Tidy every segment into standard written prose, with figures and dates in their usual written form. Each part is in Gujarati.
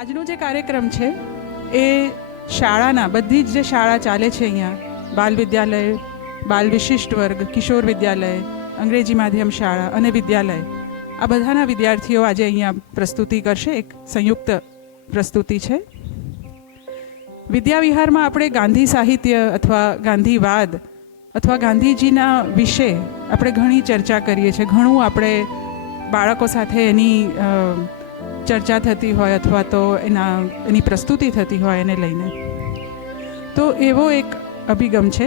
આજનો જે કાર્યક્રમ છે એ શાળાના બધી જ જે શાળા ચાલે છે અહીંયા, બાલ વિદ્યાલય, બાલ વિશિષ્ટ વર્ગ, કિશોર વિદ્યાલય, અંગ્રેજી માધ્યમ શાળા અને વિદ્યાલય, આ બધાના વિદ્યાર્થીઓ આજે અહીંયા પ્રસ્તુતિ કરશે. એક સંયુક્ત પ્રસ્તુતિ છે. વિદ્યાવિહારમાં આપણે ગાંધી સાહિત્ય અથવા ગાંધીવાદ અથવા ગાંધીજીના વિશે આપણે ઘણી ચર્ચા કરીએ છીએ. ઘણું આપણે બાળકો સાથે એની ચર્ચા થતી હોય અથવા તો એની પ્રસ્તુતિ થતી હોય એને લઈને. તો એવો એક અભિગમ છે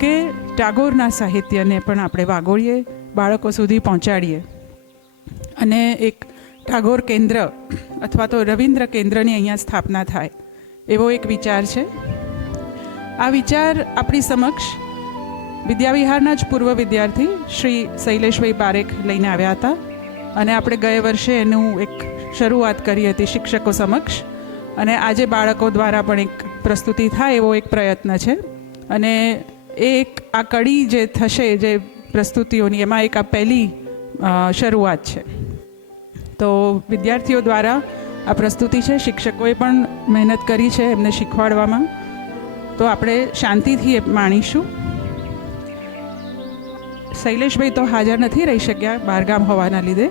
કે ટાગોરના સાહિત્યને પણ આપણે વાગોળીએ, બાળકો સુધી પહોંચાડીએ અને એક ટાગોર કેન્દ્ર અથવા તો રવિન્દ્ર કેન્દ્રની અહીંયા સ્થાપના થાય એવો એક વિચાર છે. આ વિચાર આપણી સમક્ષ વિદ્યાવિહારના જ પૂર્વ વિદ્યાર્થી શ્રી શૈલેષભાઈ પારેખ લઈને આવ્યા હતા અને આપણે ગયા વર્ષે એનું એક શરૂઆત કરી હતી શિક્ષકો સમક્ષ, અને આજે બાળકો દ્વારા પણ એક પ્રસ્તુતિ થાય એવો એક પ્રયત્ન છે. અને એ એક આ કડી જે થશે જે પ્રસ્તુતિઓની, એમાં એક આ પહેલી શરૂઆત છે. તો વિદ્યાર્થીઓ દ્વારા આ પ્રસ્તુતિ છે. શિક્ષકોએ પણ મહેનત કરી છે એમને શીખવાડવામાં. તો આપણે શાંતિથી એ માણીશું. શૈલેષભાઈ તો હાજર નથી રહી શક્યા બહારગામ હોવાના લીધે,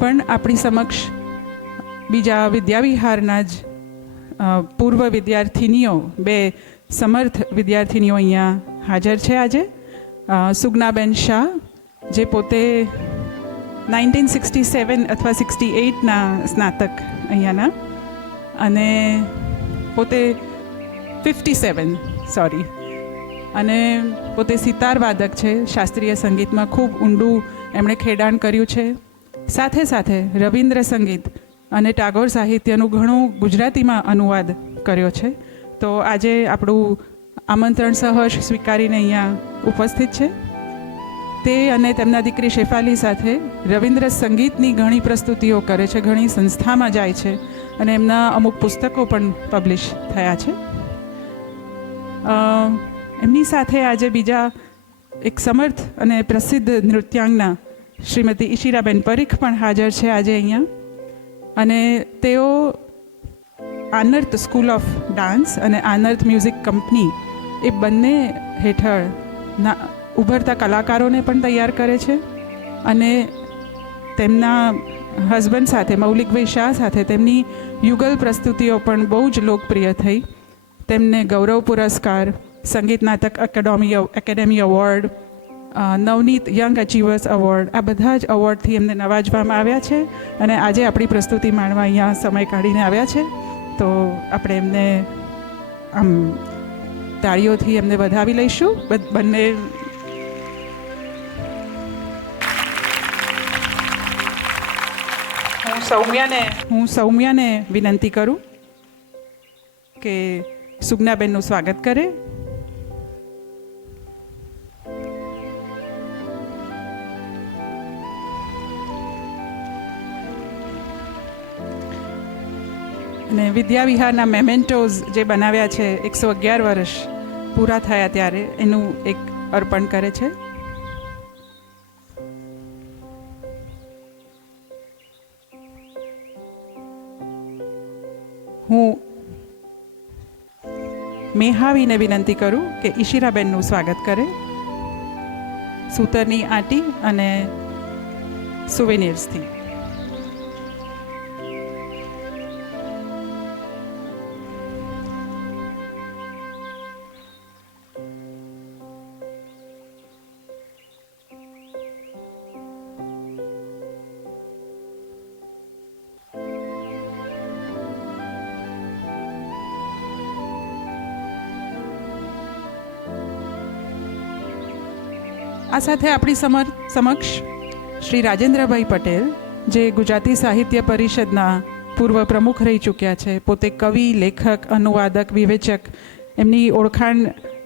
પણ આપણી સમક્ષ બીજા વિદ્યાવિહારના જ પૂર્વ વિદ્યાર્થિનીઓ, બે સમર્થ વિદ્યાર્થિનીઓ અહીંયા હાજર છે આજે. સુગનાબેન શાહ, જે પોતે 1967 અથવા 68ના સ્નાતક અહીંયાના, અને પોતે 57 અને પોતે સિતાર વાદક છે. શાસ્ત્રીય સંગીતમાં ખૂબ ઊંડું એમણે ખેડાણ કર્યું છે. સાથે સાથે રવિન્દ્ર સંગીત અને ટાગોર સાહિત્યનું ઘણું ગુજરાતીમાં અનુવાદ કર્યો છે. તો આજે આપણું આમંત્રણ સહર્ષ સ્વીકારીને અહીંયા ઉપસ્થિત છે. તે અને તેમના દીકરી શેફાલી સાથે રવિન્દ્ર સંગીતની ઘણી પ્રસ્તુતિઓ કરે છે, ઘણી સંસ્થામાં જાય છે અને એમના અમુક પુસ્તકો પણ પબ્લિશ થયા છે. એમની સાથે આજે બીજા એક સમર્થ અને પ્રસિદ્ધ નૃત્યાંગના શ્રીમતી ઈશિરાબેન પરીખ પણ હાજર છે આજે અહીંયા. અને તેઓ આનર્થ સ્કૂલ ઓફ ડાન્સ અને આનર્થ મ્યુઝિક કંપની એ બંને હેઠળના ઉભરતા કલાકારોને પણ તૈયાર કરે છે. અને તેમના હસબન્ડ સાથે, મૌલિકભાઈ શાહ સાથે તેમની યુગલ પ્રસ્તુતિઓ પણ બહુ જ લોકપ્રિય થઈ. તેમને ગૌરવ પુરસ્કાર, સંગીત નાટક academy award, Navneet young achievers award, આ બધા જ એવોર્ડથી એમને નવાજવામાં આવ્યા છે. અને આજે આપણી પ્રસ્તુતિ માણવા અહીંયા સમય કાઢીને આવ્યા છે. તો આપણે એમને આમ તાળીઓથી એમને વધાવી લઈશું. બંને હું સૌમ્યાને વિનંતી કરું કે સુગનાબેનનું સ્વાગત કરે. અને વિદ્યાવિહારના મેમેન્ટોઝ જે બનાવ્યા છે 111 વર્ષ પૂરા થયા ત્યારે એનું એક અર્પણ કરે છે. હું મેહાવીને વિનંતી કરું કે ઈશિરાબેનનું સ્વાગત કરે સૂતરની આંટી અને સુવેનિર્સથી. આ સાથે આપણી સમક્ષ શ્રી રાજેન્દ્રભાઈ પટેલ, જે ગુજરાતી સાહિત્ય પરિષદના પૂર્વ પ્રમુખ રહી ચૂક્યા છે. પોતે કવિ, લેખક, અનુવાદક, વિવેચક. એમની ઓળખાણ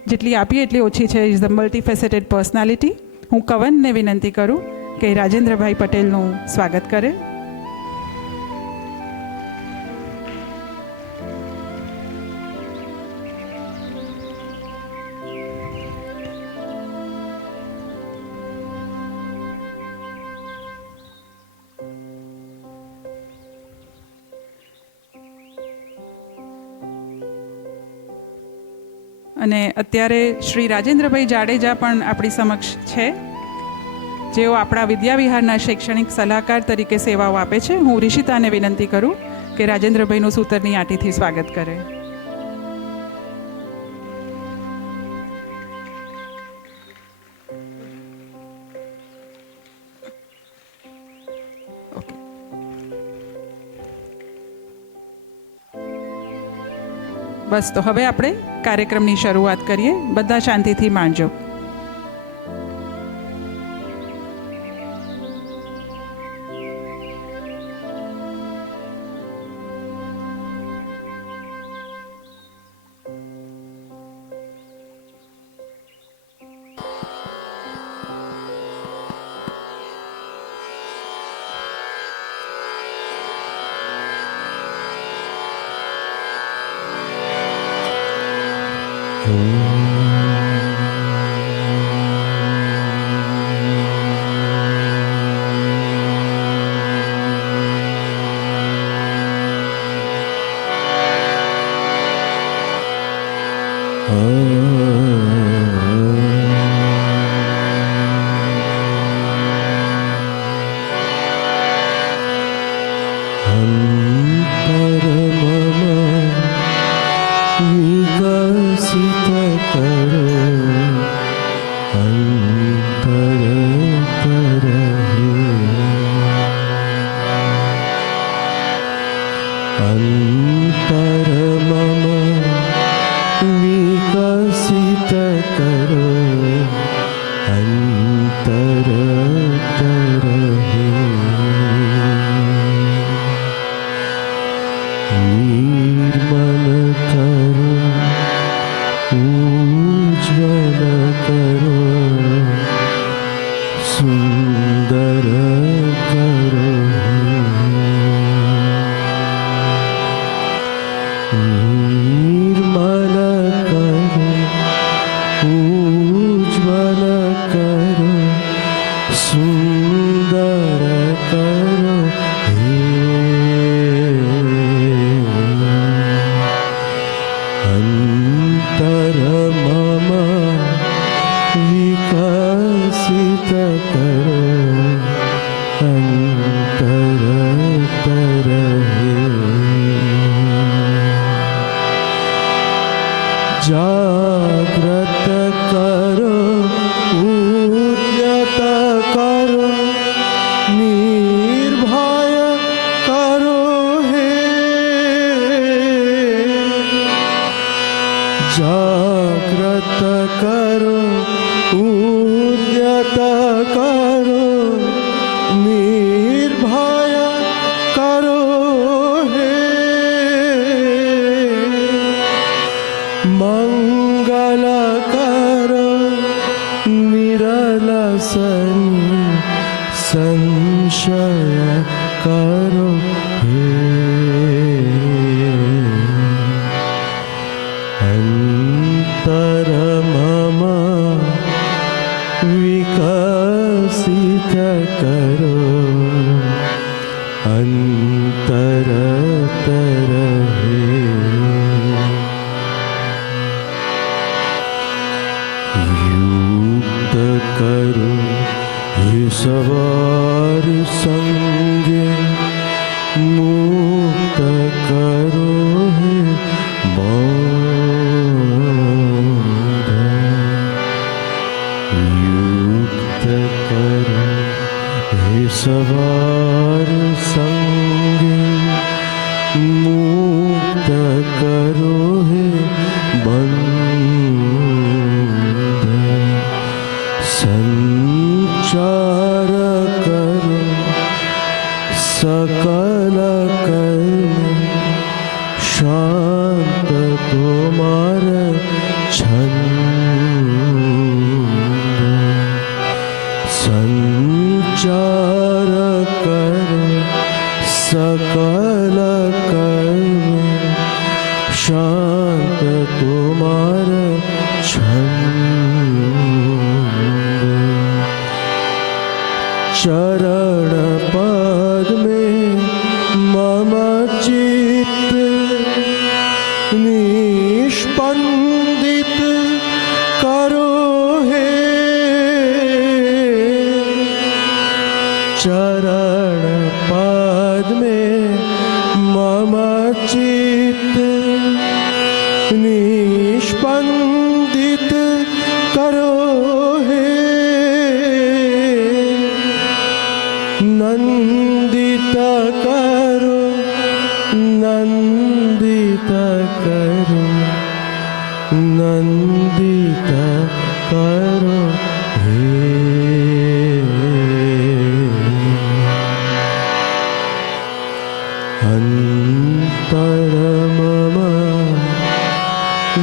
જેટલી આપીએ એટલી ઓછી છે. Is the multifaceted personality. હું કવનને વિનંતી કરું કે રાજેન્દ્રભાઈ પટેલનું સ્વાગત કરે. અને અત્યારે શ્રી રાજેન્દ્રભાઈ જાડેજા પણ આપણી સમક્ષ છે, જેઓ આપણા વિદ્યાવિહારના શૈક્ષણિક સલાહકાર તરીકે સેવાઓ આપે છે. હું રિષિતાને વિનંતી કરું કે રાજેન્દ્રભાઈનું સૂતરની આંટીથી સ્વાગત કરે. બસ, તો હવે આપણે કાર્યક્રમની શરૂઆત કરીએ. બધા શાંતિથી માંડજો.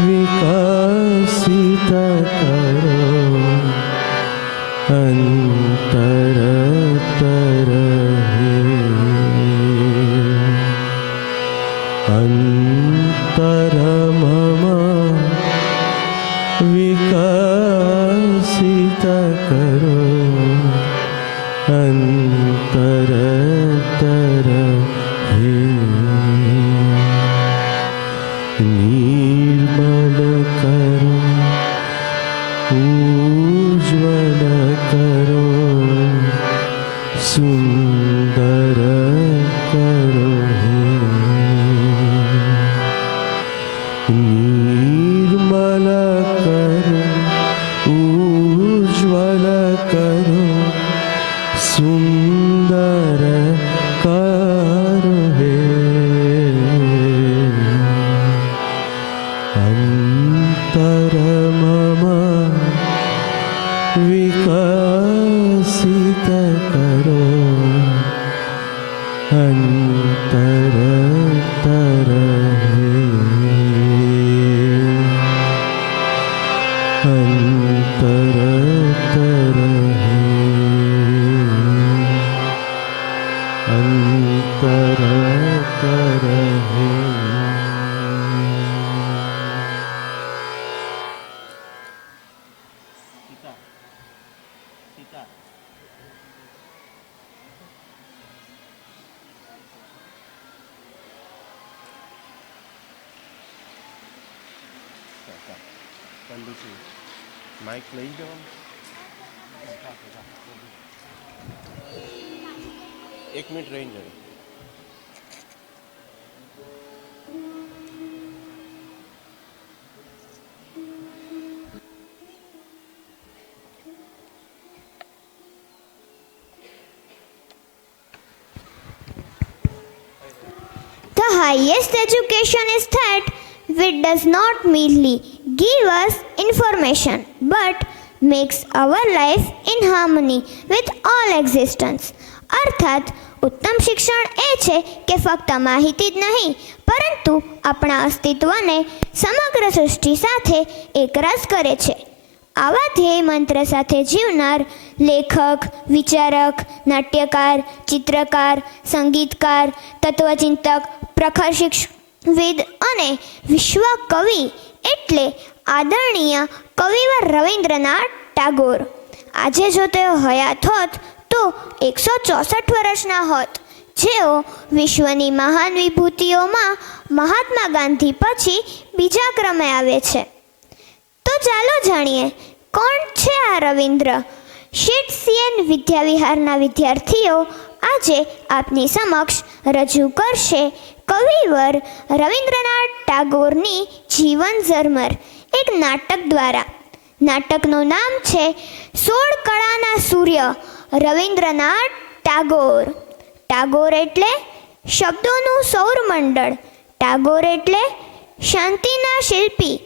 विकसित करो अंतरतर हे अंतर मम विकसित करो अंतरतर हे निर्मल करो उज्ज्वल करो सुंदर करो हे निर्मल करो उज्ज्वल करो सुंदर करो हे अंतर मम विकसित करो अंतरतर हे अंतरतर हे अंतरतर हे માઇક લઈ જાઓ. એક મિનિટ રહીને જાઓ. The highest education is that which does not merely give us information but makes our life in harmony with all existence. અર્થાત ઉત્તમ શિક્ષણ એ છે કે ફક્ત માહિતી જ નહીં પરંતુ આપણા અસ્તિત્વને સમગ્ર સૃષ્ટિ સાથે એકરસ કરે છે. આવા ધ્યેય મંત્ર સાથે જીવનાર લેખક, વિચારક, નાટ્યકાર, ચિત્રકાર, સંગીતકાર, તત્વચિંતક, પ્રખર શિક્ષવિદ અને વિશ્વ કવિ એટલે આદરણીય કવિવર રવિન્દ્રનાથ ટાગોર. આજે જો તેઓ હયાત હોત તો 164 વર્ષના હોત, જેઓ વિશ્વની મહાન વિભૂતિઓમાં મહાત્મા ગાંધી પછી બીજા ક્રમે આવે છે. તો ચાલો જાણીએ કોણ છે આ રવિન્દ્ર. શેઠસીએન વિદ્યાવિહારના વિદ્યાર્થીઓ આજે આપની સમક્ષ રજૂ કરશે કવિવર રવિન્દ્રનાથ ટાગોરની જીવન ઝરમર એક નાટક દ્વારા. નાટકનું નામ છે 16 કળાના સૂર્ય રવિન્દ્રનાથ ટાગોર. ટાગોર એટલે શબ્દોનું સૌરમંડળ, ટાગોર એટલે શાંતિના શિલ્પી,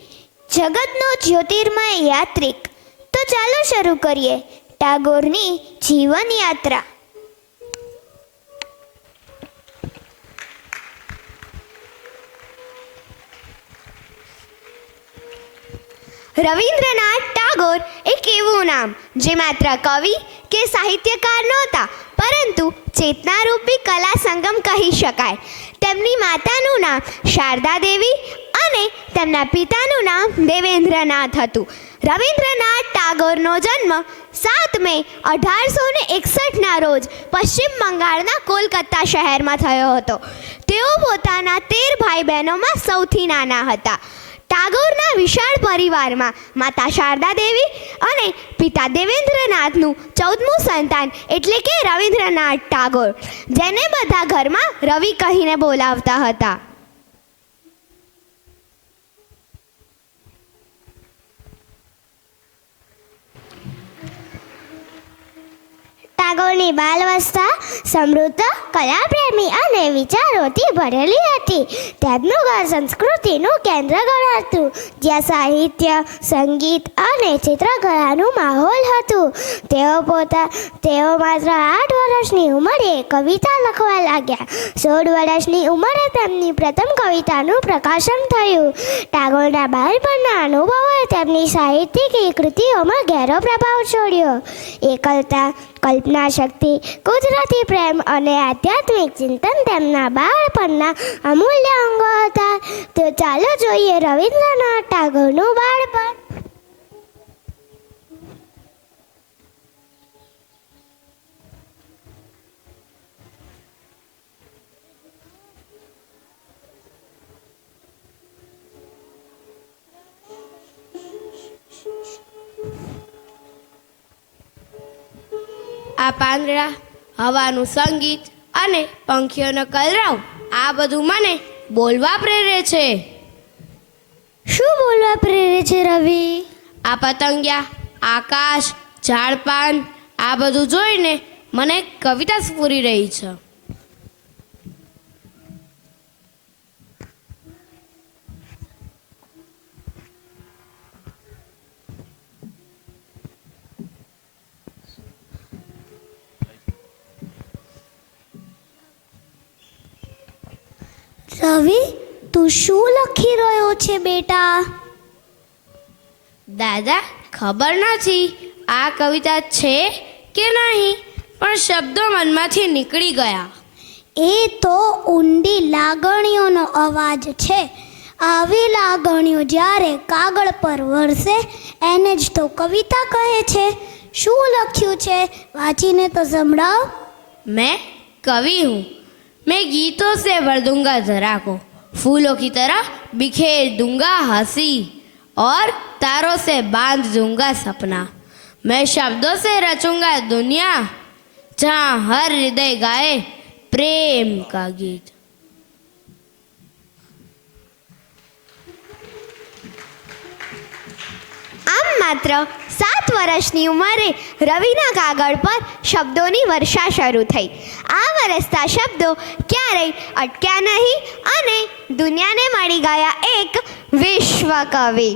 જગતનો જ્યોતિર્મય યાત્રિક. તો ચાલો શરૂ કરીએ ટાગોરની જીવન યાત્રા. રવિન્દ્રનાથ ટાગોર એક એવું નામ જે માત્ર કવિ કે સાહિત્યકાર નહોતા પરંતુ ચેતનારૂપી કલા સંગમ કહી શકાય. તેમની માતાનું નામ શારદા દેવી અને તેમના પિતાનું નામ દેવેન્દ્રનાથ હતું. રવિન્દ્રનાથ ટાગોરનો જન્મ 7 મે 1861ના રોજ પશ્ચિમ બંગાળના કોલકાતા શહેરમાં થયો હતો. તેઓ પોતાના 13 ભાઈ બહેનોમાં સૌથી નાના હતા. ટાગોરના વિશાળ પરિવારમાં માતા શારદા દેવી અને પિતા દેવેન્દ્રનાથનું 14મું સંતાન એટલે કે રવિન્દ્રનાથ ટાગોર, જેને બધા ઘરમાં રવિ કહીને બોલાવતા હતા. ટાગોરની બાલવસ્થા સમૃદ્ધ, કલાપ્રેમી અને વિચારોથી ભરેલી હતી. તેમનું ઘર સંસ્કૃતિનું કેન્દ્ર ગણાતું, જ્યાં સાહિત્ય, સંગીત અને ચિત્રકલાનું માહોલ હતું. તેઓ માત્ર 8 વર્ષની ઉંમરે કવિતા લખવા લાગ્યા. 16 વર્ષની ઉંમરે તેમની પ્રથમ કવિતાનું પ્રકાશન થયું. ટાગોરના બાળપણના અનુભવોએ તેમની સાહિત્યિક કૃતિઓમાં ઘેરો પ્રભાવ છોડ્યો. એકલતા, કલ્પના શક્તિ, કુદરતી પ્રેમ અને આધ્યાત્મિક ચિંતન તેમના બાળપણના અમૂલ્ય અંગો હતા. તો ચાલો જોઈએ રવિન્દ્રનાથ ટાગોરનું બાળપણ. આ પાંદડા, હવાનું સંગીત અને પંખીઓનો કલરવ, આ બધું મને બોલવા પ્રેરે છે. શું બોલવા પ્રેરે છે રવિ? આ પતંગિયા, આકાશ, ઝાડપાન, આ બધું જોઈને મને કવિતા સ્ફુરી રહી છે. રવિ, તું શું લખી રહ્યો છે બેટા? દાદા, ખબર નથી આ કવિતા છે કે નહીં, પણ શબ્દો મનમાંથી નીકળી ગયા. એ તો ઊંડી લાગણીઓનો અવાજ છે. આવી લાગણીઓ જ્યારે કાગળ પર વરસે એને જ તો કવિતા કહે છે. શું લખ્યું છે? વાંચીને તો સંભળાવ. मैं कवि हूँ, मैं गीतों से भर दूंगा जरा को, फूलों की तरह बिखेर दूंगा हंसी और तारों से बांध दूंगा सपना. मैं शब्दों से रचूंगा दुनिया जहाँ हर हृदय गाए प्रेम का गीत. આમ માત્ર 7 વર્ષની ઉંમરે રવિના કાગળ પર શબ્દોની વર્ષા શરૂ થઈ. આ વરસતા શબ્દો ક્યારેય અટક્યા નહીં અને દુનિયાને મળી ગયા એક વિશ્વ કવિ.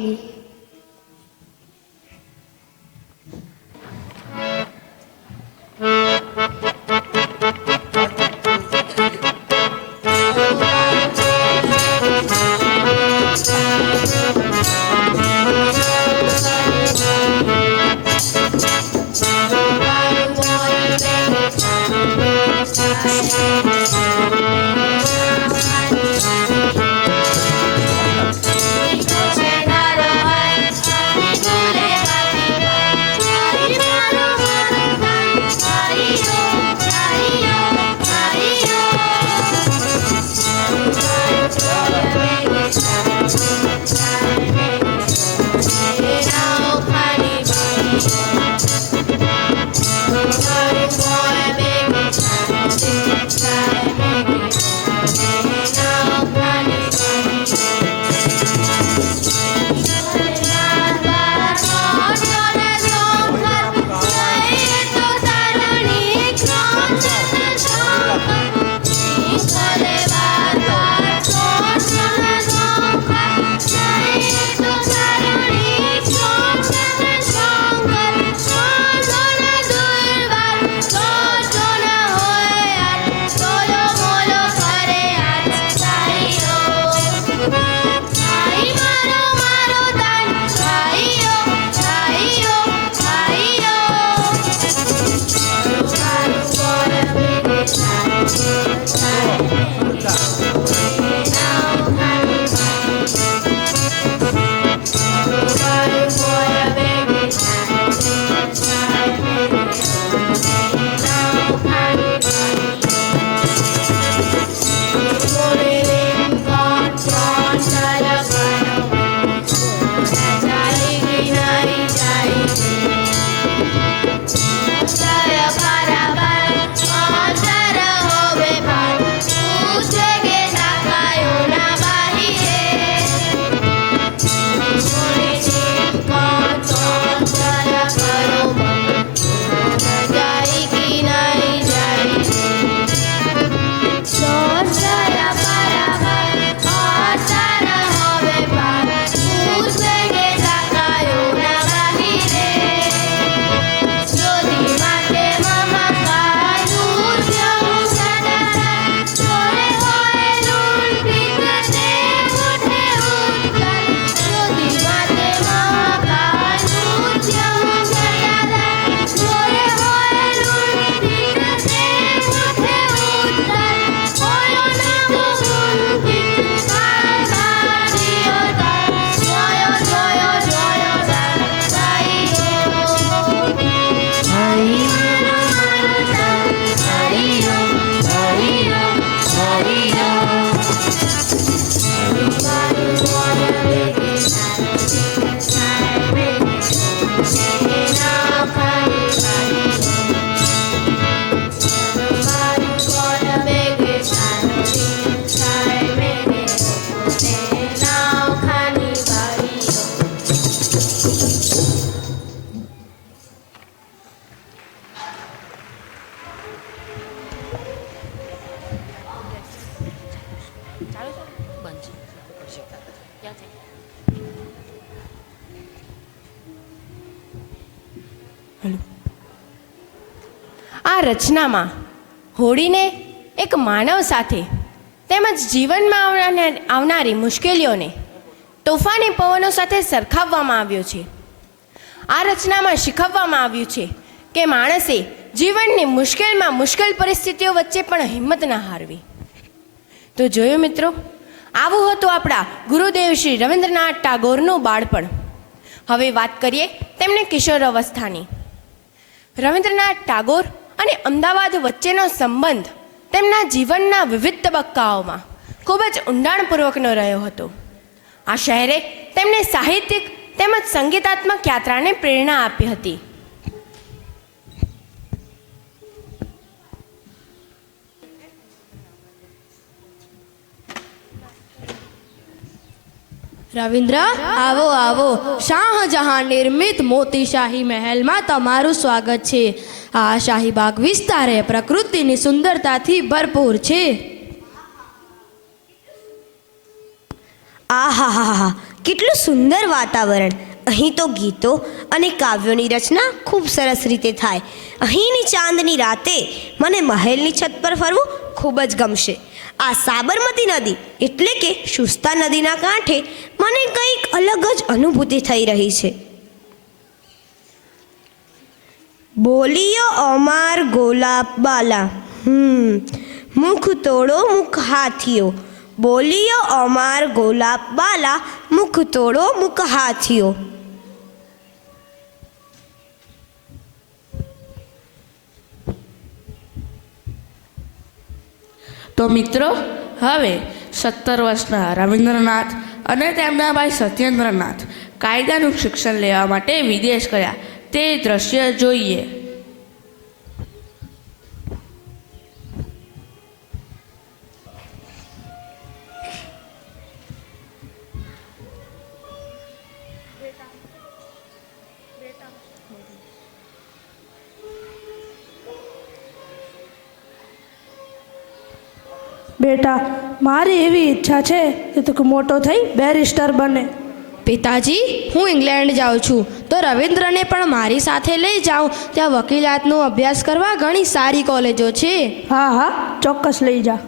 આ રચનામાં હોડીને એક માનવ સાથે તેમજ જીવનમાં આવનારી મુશ્કેલીઓને તોફાની પવનો સાથે સરખાવવામાં આવ્યો છે. આ રચનામાં શીખવવામાં આવ્યું છે કે માણસે જીવનની મુશ્કેલ પરિસ્થિતિઓ વચ્ચે પણ હિંમત ન હારવી. તો જોયું મિત્રો, આવું હતું આપણા ગુરુદેવ શ્રી રવિન્દ્રનાથ ટાગોરનું બાળપણ. હવે વાત કરીએ તેમની કિશોર અવસ્થાની. રવિન્દ્રનાથ ટાગોર અને અમદાવાદ વચ્ચેનો સંબંધ તેમના જીવનના વિવિધ તબક્કાઓમાં ખૂબ જ ઊંડાણપૂર્વકનો રહ્યો હતો. આ શહેરે તેમને સાહિત્યિક તેમજ સંગીતાત્મક યાત્રાને પ્રેરણા આપી હતી. રવિન્દ્ર, આવો આવો. શાહજહાં નિર્મિત મોતીશાહી મહેલમાં તમારું સ્વાગત છે. આ શાહીબાગ વિસ્તાર પ્રકૃતિની સુંદરતાથી ભરપૂર છે. આહાહાહા, કેટલું સુંદર વાતાવરણ. અહીં તો ગીતો અને કાવ્યોની રચના ખૂબ સરસ રીતે થાય. અહીંની ચાંદની રાતે મને મહેલની છત પર ફરવું ખૂબ જ ગમશે. આ સાબરમતી નદી એટલે કે શુસ્તા નદીના કાંઠે મને કંઈક અલગ જ અનુભૂતિ થઈ રહી છે. બોલિયો અમાર ગોલાબ બાલા, મુખ તોડો મુખ હાથીઓ. બોલિયો અમાર ગોલાબ બાલા, મુખ તોડો મુખ હાથીઓ. તો મિત્રો, હવે 17 વર્ષના રવિન્દ્રનાથ અને તેમના ભાઈ સત્યેન્દ્રનાથ કાયદાનું શિક્ષણ લેવા માટે વિદેશ ગયા તે દ્રશ્ય જોઈએ. બેટા, મારી એવી ઈચ્છા છે કે તું મોટો થઈ બેરિસ્ટર બને. પિતાજી, હું ઇંગ્લેન્ડ જાઉં છું, તો રવિન્દ્રને પણ મારી સાથે લઈ જાઉં. ત્યાં વકીલાતનો અભ્યાસ કરવા ઘણી સારી કોલેજો છે. હા હા, ચોક્કસ લઈ જા.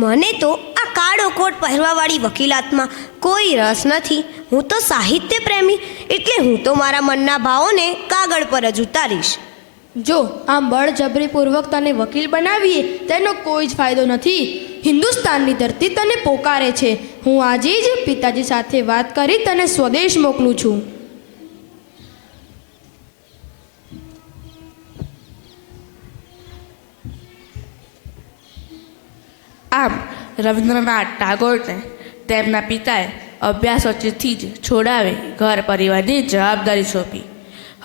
મને તો આ કાળો કોટ પહેરવાવાળી વકીલાતમાં કોઈ રસ નથી. હું તો સાહિત્ય પ્રેમી, એટલે હું તો મારા મનના ભાવોને કાગળ પર જ ઉતારીશ. જો આમ બળજબરીપૂર્વક તને વકીલ બનાવીએ તેનો કોઈ જ ફાયદો નથી. હિન્દુસ્તાનની ધરતી તને પોકારે છે. હું આજે જ પિતાજી સાથે વાત કરી તને સ્વદેશ મોકલું છું. આમ રવિન્દ્રનાથ ટાગોરને તેમના પિતાએ અભ્યાસ વચ્ચેથી જ છોડાવી ઘર પરિવારની જવાબદારી સોંપી.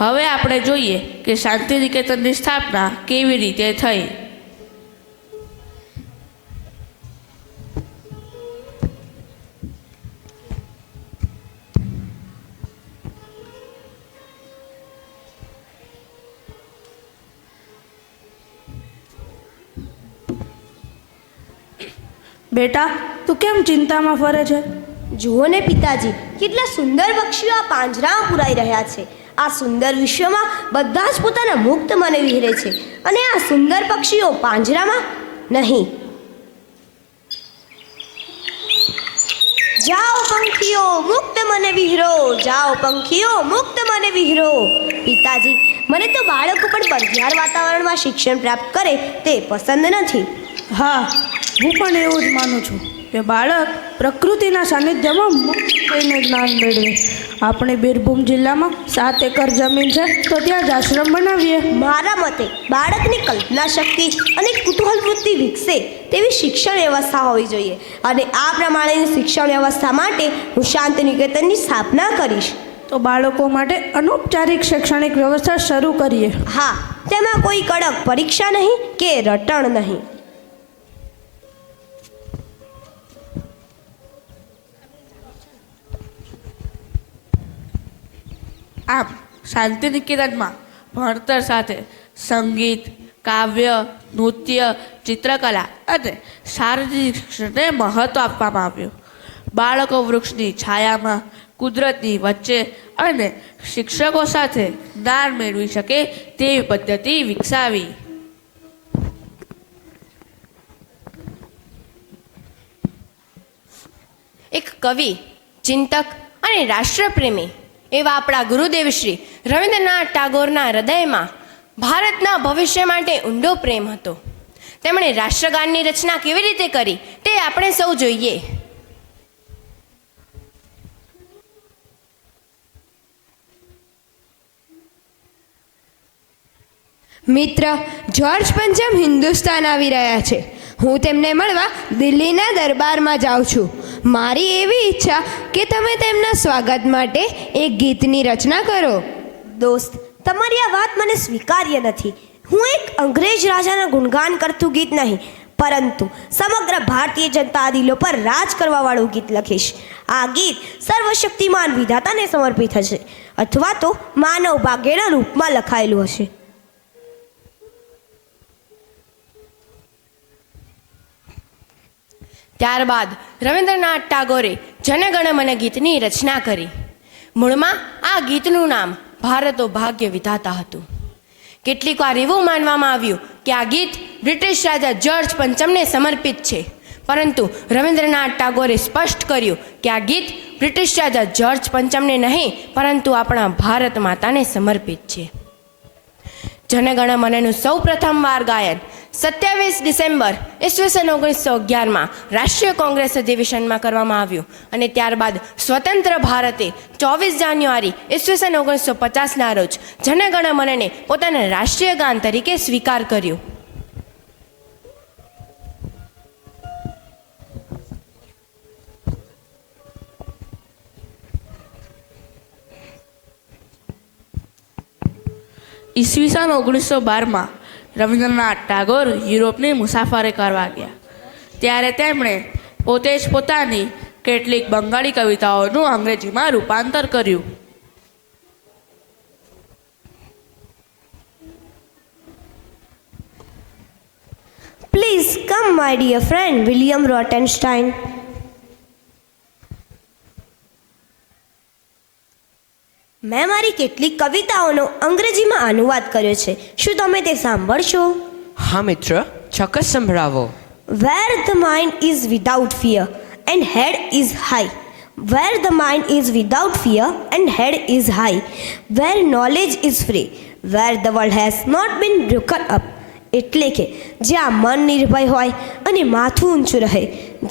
હવે આપણે જોઈએ કે શાંતિ નિકેતનની સ્થાપના કેવી રીતે થઈ. બેટા, તું કેમ ચિંતામાં ફરે છે? જુઓ ને પિતાજી, કેટલા સુંદર પક્ષીઓ આ પાંજરામાં પુરાઈ રહ્યા છે. આ સુંદર વિશ્વમાં બધા જ પોતાના મુક્ત મને વિહરે છે, અને આ સુંદર પક્ષીઓ પાંજરામાં નહીં. જાઓ પંખીઓ, મુક્ત મને વિહરો. જાઓ પંખીઓ, મુક્ત મને વિહરો. પિતાજી, મને તો બાળકો પણ પંખિયાળ વાતાવરણમાં શિક્ષણ પ્રાપ્ત કરે તે પસંદ નથી. હા, હું પણ એવું જ માનું છું કે બાળક પ્રકૃતિના સાનિધ્યમાં મુક્ત થઈને જ્ઞાન મેળવે. આપણે બીરભૂમ જિલ્લામાં 7 એકર જમીન છે, તો ત્યાં જ આશ્રમ બનાવીએ. મારા મતે બાળકની કલ્પના શક્તિ અને કુતૂહલ વૃત્તિ વિકસે તેવી શિક્ષણ વ્યવસ્થા હોવી જોઈએ, અને આ પ્રમાણેની શિક્ષણ વ્યવસ્થા માટે હું શાંતિ નિકેતનની સ્થાપના કરીશ. તો બાળકો માટે અનૌપચારિક શૈક્ષણિક વ્યવસ્થા શરૂ કરીએ. હા, તેમાં કોઈ કડક પરીક્ષા નહીં કે રટણ નહીં. આમ શાંતિનિકેતનમાં ભણતર સાથે સંગીત, કાવ્ય, નૃત્ય, ચિત્રકલા અને શારીરિક શિક્ષણને મહત્ત્વ આપવામાં આવ્યું. બાળકો વૃક્ષની છાયામાં, કુદરતની વચ્ચે અને શિક્ષકો સાથે જ્ઞાન મેળવી શકે તેવી પદ્ધતિ વિકસાવી. એક કવિ, ચિંતક અને રાષ્ટ્રપ્રેમી એવા આપણા ગુરુદેવ શ્રી રવિન્દ્રનાથ ટાગોરના હૃદયમાં ભારતના ભવિષ્ય માટે ઊંડો પ્રેમ હતો. તેમણે રાષ્ટ્રગાનની રચના કેવી રીતે કરી તે આપણે સૌ જોઈએ. મિત્ર, જ્યોર્જ પંચમ હિન્દુસ્તાન આવી રહ્યા છે. હું તેમને મળવા દિલ્હીના દરબારમાં જાઉં છું. મારી એવી ઈચ્છા કે તમે તેમના સ્વાગત માટે એક ગીતની રચના કરો. દોસ્ત, તમારી આ વાત મને સ્વીકાર્ય નથી. હું એક અંગ્રેજ રાજાના ગુણગાન કરતું ગીત નહીં, પરંતુ સમગ્ર ભારતીય જનતા દિલો પર રાજ કરવાવાળું ગીત લખીશ. આ ગીત સર્વશક્તિમાન વિધાતાને સમર્પિત હશે, અથવા તો માનવ ભાગ્યના રૂપમાં લખાયેલું હશે. ત્યારબાદ રવિન્દ્રનાથ ટાગોરે જનગણ મન ગીતની રચના કરી. મૂળમાં આ ગીતનું નામ ભારતો ભાગ્ય વિધાતા હતું. કેટલીક વાર એવું માનવામાં આવ્યું કે આ ગીત બ્રિટિશ રાજા જ્યોર્જ પંચમને સમર્પિત છે, પરંતુ રવિન્દ્રનાથ ટાગોરે સ્પષ્ટ કર્યું કે આ ગીત બ્રિટિશ રાજા જ્યોર્જ પંચમને નહીં પરંતુ આપણા ભારત માતાને સમર્પિત છે. જનગણ મનનું સૌ પ્રથમવાર ગાયન 27 ડિસેમ્બર ઈસવીસન 1911માં રાષ્ટ્રીય કોંગ્રેસ અધિવેશનમાં કરવામાં આવ્યું અને ત્યારબાદ સ્વતંત્ર ભારતે 24 જાન્યુઆરી ઈસવીસન 1950ના રોજ જનગણ મનને પોતાના રાષ્ટ્રીય ગાન તરીકે સ્વીકાર કર્યું. ઈસવીસન 1912માં રવિન્દ્રનાથ ટાગોર યુરોપની મુસાફરી કરવા ગયા. ત્યારે તેમણે પોતે જ પોતાની કેટલીક બંગાળી કવિતાઓનું અંગ્રેજીમાં રૂપાંતર કર્યું. Please come my dear friend William Rothenstein. મેં મારી કેટલીક કવિતાઓનો અંગ્રેજીમાં અનુવાદ કર્યો છે. શું તમે તે સાંભળશો? હા મિત્ર, ચોક્કસ સંભળાવો. Where the mind is without fear and head is high. Where the mind is without fear and head is high. Where knowledge is free. Where the world has not been broken up. એટલે કે જ્યાં મન નિર્ભય હોય અને માથું ઊંચું રહે,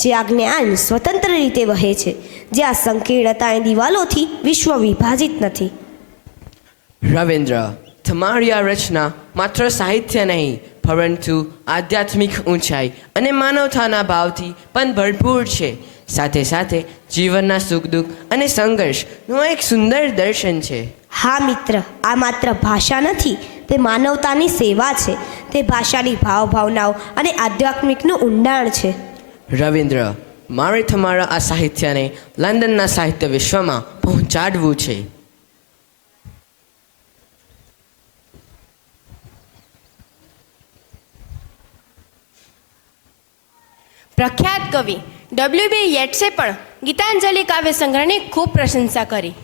જ્યાં જ્ઞાન સ્વતંત્ર રીતે વહે છે, જ્યાં સંકીર્ણતાની દિવાલોથી વિશ્વ વિભાજિત નથી. રવિન્દ્ર, તમારી આ રચના માત્ર સાહિત્ય નહીં પરંતુ આધ્યાત્મિક ઊંચાઈ અને માનવતાના ભાવથી પણ ભરપૂર છે. સાથે સાથે જીવનના સુખ દુઃખ અને સંઘર્ષનું એક સુંદર દર્શન છે. હા મિત્ર, આ માત્ર ભાષા નથી, તે માનવતાની સેવા છે. તે ભાષાની ભાવનાઓ અને આધ્યાત્મિકનું ઊંડાણ છે. રવિન્દ્ર, મારે તમારા આ સાહિત્યને લંડનના સાહિત્ય વિશ્વમાં પહોંચાડવું છે. પ્રખ્યાત કવિ ડબલ્યુ.બી. યેટ્સે પણ ગીતાંજલિ કાવ્ય સંગ્રહની ખૂબ પ્રશંસા કરી.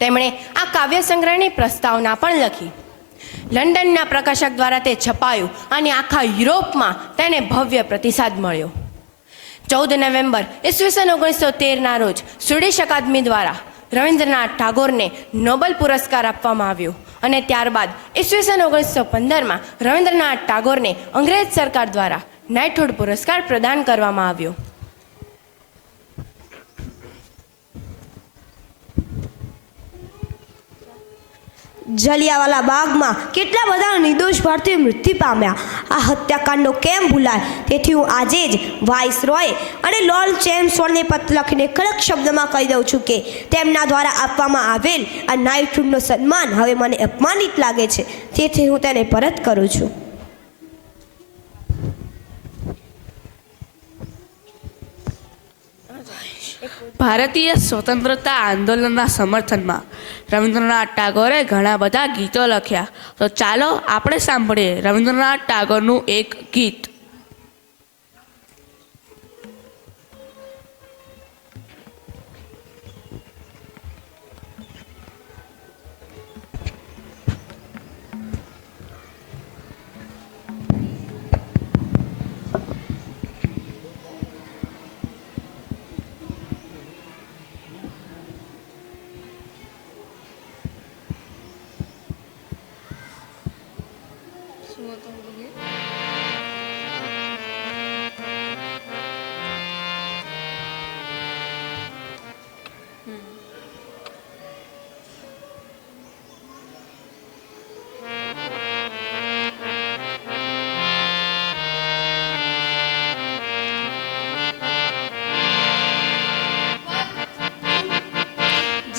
તેમણે આ કાવ્ય સંગ્રહની પ્રસ્તાવના પણ લખી. લંડનના પ્રકાશક દ્વારા તે છપાયું અને આખા યુરોપમાં તેને ભવ્ય પ્રતિસાદ મળ્યો. 14 નવેમ્બર ઈસવીસન 1913ના રોજ સ્વીડિશ અકાદમી દ્વારા રવિન્દ્રનાથ ટાગોરને નોબેલ પુરસ્કાર આપવામાં આવ્યો અને ત્યારબાદ ઈસવીસન 1915માં રવિન્દ્રનાથ ટાગોરને અંગ્રેજ સરકાર દ્વારા નાઇટહુડ પુરસ્કાર પ્રદાન કરવામાં આવ્યો. જલિયાવાલા બાગમાં કેટલા બધા નિર્દોષ ભારતીયો મૃત્યુ પામ્યા. આ હત્યાકાંડો કેમ ભૂલાય? તેથી હું આજે જ વાઇસરોય અને લોર્ડ ચેમ્સફોર્ડને પત્ર લખીને કડક શબ્દમાં કહી દઉં છું કે તેમના દ્વારા આપવામાં આવેલ આ નાઇટહુડનું સન્માન હવે મને અપમાનિત લાગે છે. તેથી હું તેને પરત કરું છું. ભારતીય સ્વતંત્રતા આંદોલનના સમર્થનમાં રવિન્દ્રનાથ ટાગોરે ઘણા બધા ગીતો લખ્યા. તો ચાલો આપણે સાંભળીએ રવિન્દ્રનાથ ટાગોરનું એક ગીત.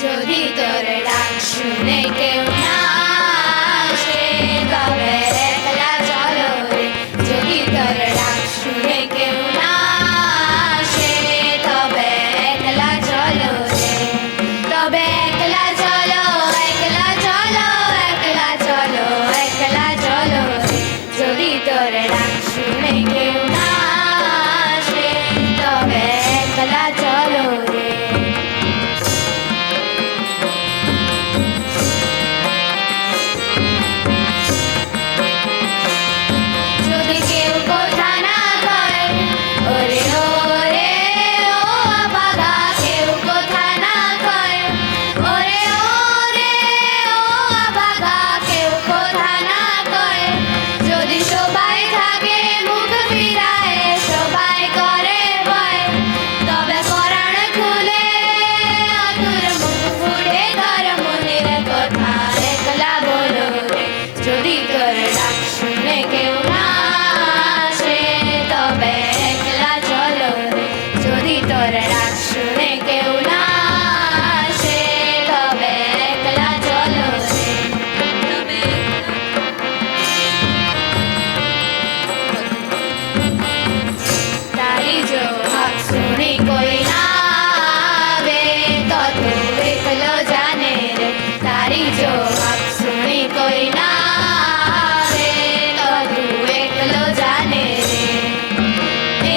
যদি তোর ডাক শুনে কেউ না আসে তবে একলা চলো রে। যদি তোর ডাক শুনে কেউ না আসে তবে একলা চলো রে। তবে একলা চলো, একলা চলো, একলা চলো, একলা চলো রে। যদি তোর ডাক শুনে কেউ না আসে তবে একলা চলো রে। যদি কেউ কথা না কয় ওরে ওরে ও আবাগা, কেউ কথা না কয় ওরে ওরে ও আবাগা, কেউ কথা না কয়। যদি সবাই থাকে মুখ ফিরায়, সবাই করে ভয়, তবে কোরআন খুলে অতুর মুখ ফুটে কর মনের কথা একলা বলো রে। যদি তোর ডাক শুনে কেউ না আসে তবে একলা চলো রে। যদি তোর ডাক শুনে কেউ না আসে তবে একলা চলো রে। તારી જો હક સુણી કોઈ ના આવે તો તું એકલો જાને રે। તારી જો હક સુણી કોઈ ના આવે તો તું એકલો જાને રે।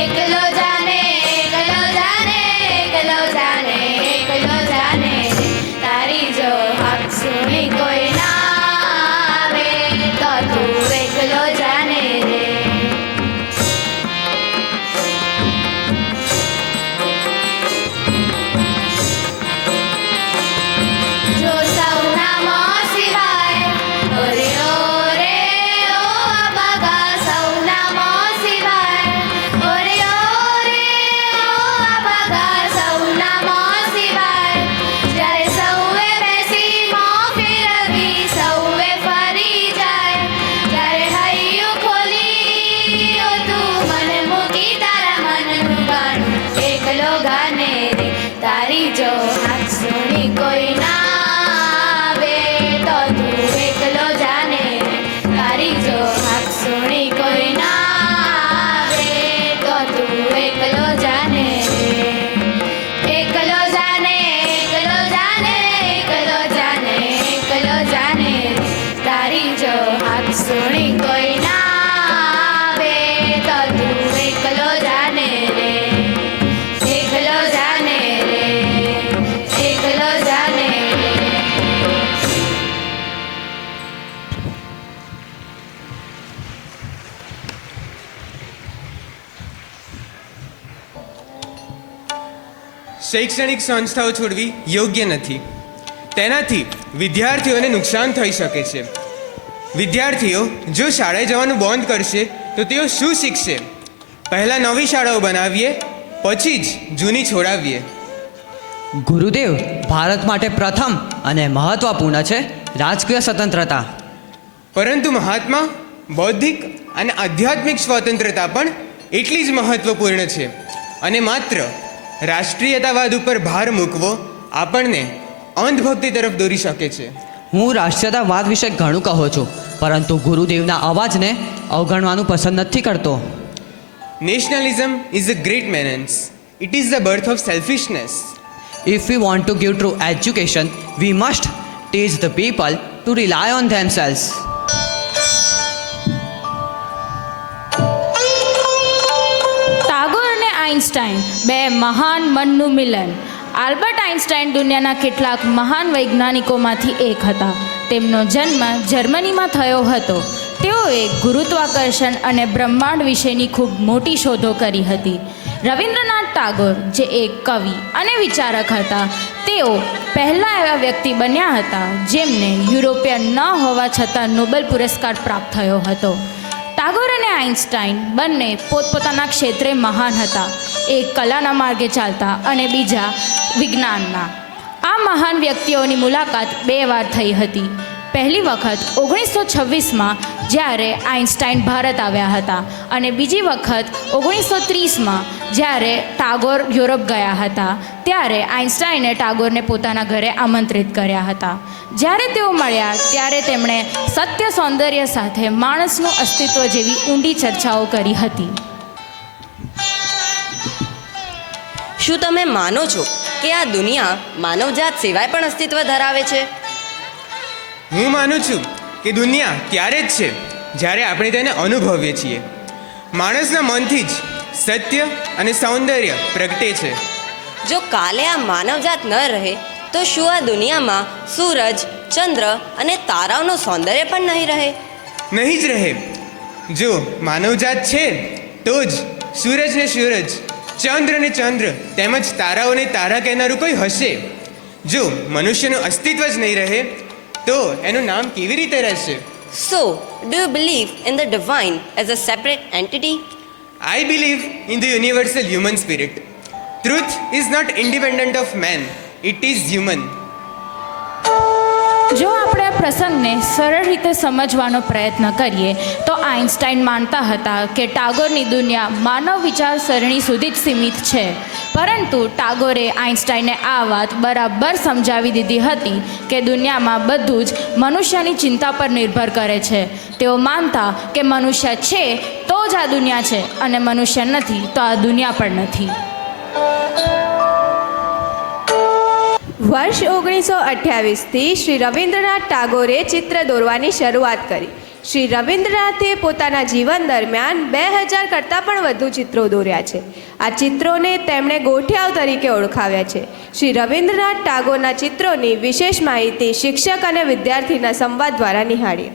એકલો જાને, એકલો જાને, એકલો જાને, એકલો જાને રે। તારી જો હક સુણી કોઈ ના આવે તો તું એકલો જાને રે। જો સૌના મોં સિવાય ઓરે ઓરે ઓ આબાગા, સૌના મોં સિવાય ઓરે ઓરે ઓ આબાગા, સૌના મોં સિવાય। જ્યારે સૌએ બેસી મોં ફેરવી સૌએ ફરી જાય, ત્યારે હૈયું ખોલી ઓ તું મને મૂકી તારા મનનું ગાણું એકલો ગાને રે। તારી જો હાથ સુણી કોઈ ના આવે તો તું એકલો જાને રે। તારી જો હાથ સુણી કોઈ ના આવે તો તું એકલો જાને રે। એકલો જાને, એકલો જાને, એકલો જાને, એકલો જાને રે। તારી જો હાથ સુણી કોઈ ના આવે તો તું એકલો જાને રે। એકલો જાને રે, એકલો જાને રે। શૈક્ષણિક સંસ્થાઓ છોડવી યોગ્ય નથી. તેનાથી વિદ્યાર્થીઓને નુકસાન થઈ શકે છે. વિદ્યાર્થીઓ જો શાળાએ જવાનું બંધ કરશે તો તેઓ શું શીખશે? પહેલાં નવી શાળાઓ બનાવીએ, પછી જ જૂની છોડાવીએ. ગુરુદેવ ભારત માટે પ્રથમ અને મહત્વપૂર્ણ છે રાજકીય સ્વતંત્રતા. પરંતુ મહાત્મા, બૌદ્ધિક અને આધ્યાત્મિક સ્વતંત્રતા પણ એટલી જ મહત્વપૂર્ણ છે. અને માત્ર રાષ્ટ્રીયતાવાદ ઉપર ભાર મૂકવો આપણને અંધભક્તિ તરફ દોરી શકે છે. હું રાષ્ટ્રીયતાવાદ વિશે ઘણું કહું છું, પરંતુ ગુરુદેવના અવાજને અવગણવાનું પસંદ નથી કરતો. Nationalism is a great menace. It is the birth of selfishness. If we want to give true education, we must teach the people to rely on themselves. Tagore અને આઇન્સ્ટાઈન બે મહાન મનનું મિલન. આલ્બર્ટ આઇન્સ્ટાઈન દુનિયાના કેટલાક મહાન વૈજ્ઞાનિકોમાંથી એક હતા. તેમનો જન્મ જર્મનીમાં થયો હતો. તેઓએ ગુરુત્વાકર્ષણ અને બ્રહ્માંડ વિશેની ખૂબ મોટી શોધો કરી હતી. રવિન્દ્રનાથ ટાગોર, જે એક કવિ અને વિચારક હતા, તેઓ પહેલા એવા વ્યક્તિ બન્યા હતા જેમને યુરોપિયન ન હોવા છતાં નોબેલ પુરસ્કાર પ્રાપ્ત થયો હતો. ટાગોર અને આઇન્સ્ટાઈન બંને પોતપોતાના ક્ષેત્રે મહાન હતા. એક કલાના માર્ગે ચાલતા અને બીજા વિજ્ઞાનના. આ મહાન વ્યક્તિઓની મુલાકાત 2 વાર થઈ હતી. પહેલી વખત 1926માં જ્યારે આઇન્સ્ટાઈન ભારત આવ્યા હતા, અને બીજી વખત 1930માં જ્યારે ટાગોર યુરોપ ગયા હતા. ત્યારે આઇન્સ્ટાઈને ટાગોરને પોતાના ઘરે આમંત્રિત કર્યા હતા. જ્યારે તેઓ મળ્યા ત્યારે તેમણે સત્ય સૌંદર્ય સાથે માણસનું અસ્તિત્વ જેવી ઊંડી ચર્ચાઓ કરી હતી. શું તમે માનો છો કે આ દુનિયા માનવજાત સિવાય પણ અસ્તિત્વ ધરાવે છે? હું માનું છું કે દુનિયા ત્યારે જ છે જ્યારે આપણે તેને અનુભવીએ છીએ. માણસના મનથી જ સત્ય અને સૌંદર્ય પ્રગટે છે. જો કાલે આ માનવજાત ન રહે તો શું આ દુનિયામાં સૂરજ, ચંદ્ર અને તારાઓનું સૌંદર્ય પણ નહીં રહે? નહીં જ રહે. જો માનવજાત છે તો જ સૂરજ ને સૂરજ, ચંદ્ર ને ચંદ્ર તેમજ તારાઓને તારા કહેનારું કોઈ હશે. જો મનુષ્યનું અસ્તિત્વ જ નહીં રહે તો એનું નામ કેવી રીતે રહેશે? So, do you believe in the divine as a separate entity? I believe in the universal human spirit. Truth is not independent of man, it is human. જો આપણે આ પ્રસંગને સરળ રીતે સમજવાનો પ્રયત્ન કરીએ તો આઇન્સ્ટાઈન માનતા હતા કે ટાગોરની દુનિયા માનવ વિચારસરણી સુધી જ સીમિત છે. પરંતુ ટાગોરે આઇન્સ્ટાઈને આ વાત બરાબર સમજાવી દીધી હતી કે દુનિયામાં બધું જ મનુષ્યની ચિંતા પર નિર્ભર કરે છે. તેઓ માનતા કે મનુષ્ય છે તો જ આ દુનિયા છે, અને મનુષ્ય નથી તો આ દુનિયા પણ નથી. વર્ષ 1928થી શ્રી રવિન્દ્રનાથ ટાગોરે ચિત્ર દોરવાની શરૂઆત કરી. શ્રી રવિન્દ્રનાથે પોતાના જીવન દરમિયાન 2000 કરતાં પણ વધુ ચિત્રો દોર્યા છે. આ ચિત્રોને તેમણે ગોઠિયાઓ તરીકે ઓળખાવ્યા છે. શ્રી રવિન્દ્રનાથ ટાગોરના ચિત્રોની વિશેષ માહિતી શિક્ષક અને વિદ્યાર્થીના સંવાદ દ્વારા નિહાળીએ.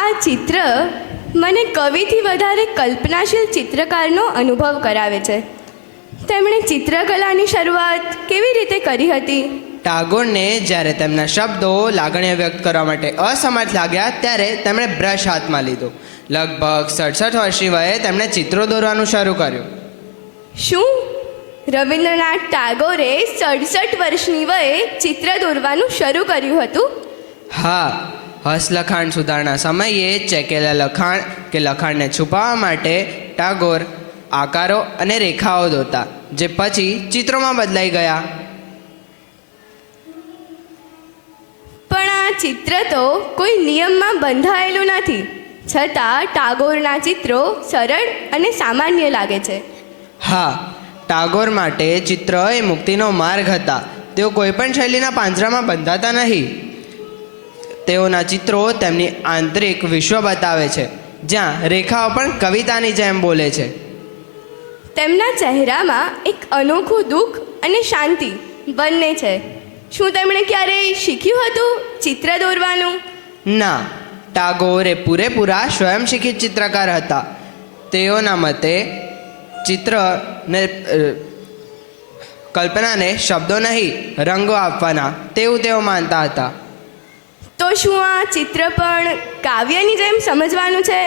આ ચિત્ર મને કવિથી વધારે કલ્પનાશીલ ચિત્રકારનો અનુભવ કરાવે છે. તેમણે ચિત્રકલાની શરૂઆત કેવી રીતે કરી હતી? ટાગોરને જ્યારે તેમના શબ્દો લાગણીઓ વ્યક્ત કરવા માટે અસમર્થ લાગ્યા ત્યારે તેમણે બ્રશ હાથમાં લીધો. લગભગ 67 વર્ષની વયે તેમણે ચિત્રો દોરવાનું શરૂ કર્યું. શું રવિન્દ્રનાથ ટાગોરે 67 વર્ષની વયે ચિત્ર દોરવાનું શરૂ કર્યું હતું? હા, હસ્તલખાણ સુધારણા સમયે ચેકેલા લખાણને છુપાવવા માટે ટાગોર આકારો અને રેખાઓ દોરતા, જે પછી ચિત્રોમાં બદલાઈ ગયા. પણ આ ચિત્ર તો કોઈ નિયમમાં બંધાયેલું નથી, છતાં ટાગોરના ચિત્રો સરળ અને સામાન્ય લાગે છે. હા, ટાગોર માટે ચિત્ર એ મુક્તિનો માર્ગ હતા. તેઓ કોઈપણ શૈલીના પાંજરામાં બંધાતા નહીં. તેઓના ચિત્રો તેમની આંતરિક વિશ્વ બતાવે છે, જ્યાં રેખાઓ પણ કવિતાની જેમ બોલે છે. તેમના ચહેરામાં એક અનોખું દુઃખ અને શાંતિ બંને છે. શું તેમણે ક્યારેય શીખ્યું હતું ચિત્ર દોરવાનું? ના, ટાગોર એ પૂરેપૂરા સ્વયંશિક્ષિત ચિત્રકાર હતા. તેઓના મતે ચિત્રને કલ્પનાને શબ્દો નહીં, રંગો આપવાના, તેવું તેઓ માનતા હતા. તો શું આ ચિત્ર પણ કાવ્યની જેમ સમજવાનું છે?